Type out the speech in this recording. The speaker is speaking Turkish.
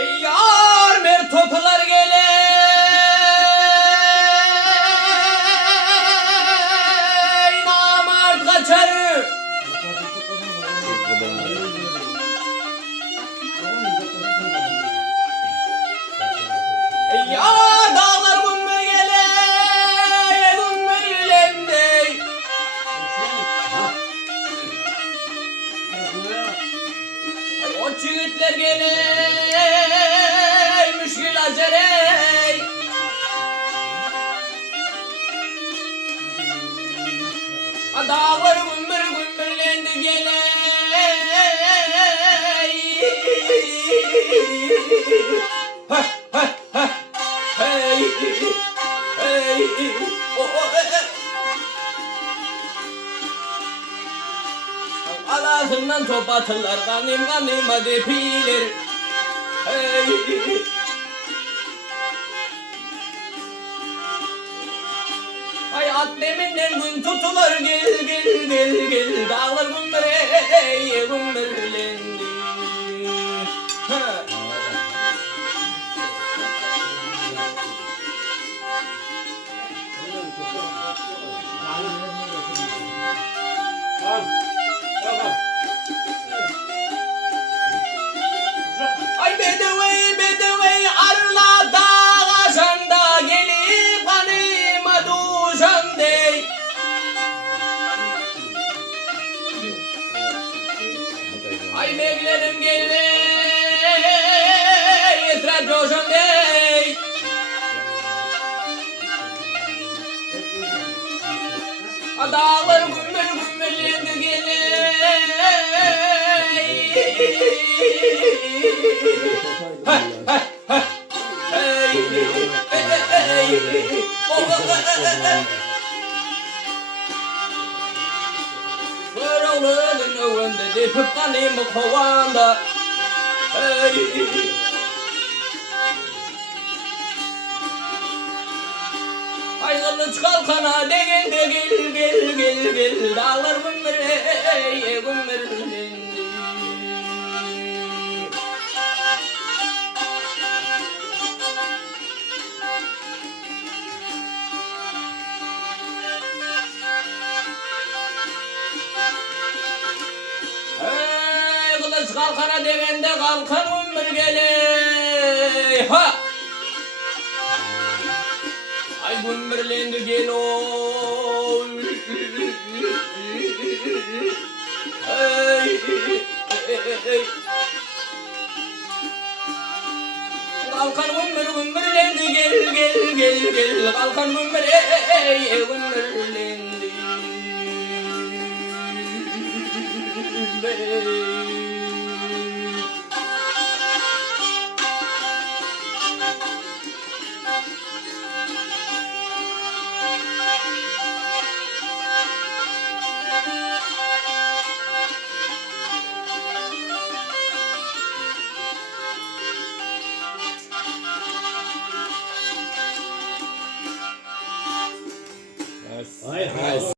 Ey yar mer toplar gele namart kaçar ey yar dağlar bunlar gele bunlar ilemde o çiğitler gele müşkil acerey dağlar gümbür gümbürlendi gele ha ha ha hey hey alasından top atırlar kanim kanim hadi pilir hey ay at deminden gün tutulur gel gel gel gel dağlar gümbür ey gümbürlendi ha ay bedevey arla dağa şanda gelip hanıma duşan dey ay beklerim gelme yetre coşan dey dağlar gümbür gümbürlendi gele ha ha ha hey hey Oğlanın önünde dipip kanımı kovanda hey ay kılıç kalkana degen de gel gel gel gel dağlar gümbür ey gümbürlendi hey kılıç kalkana degende kalkan gümbür gele ha ay gümbürlendi gel oy hey hey kalkan gümbür gümbürlendi gel gel gel gel kalkan gümbür ey gümbürlendi Nice.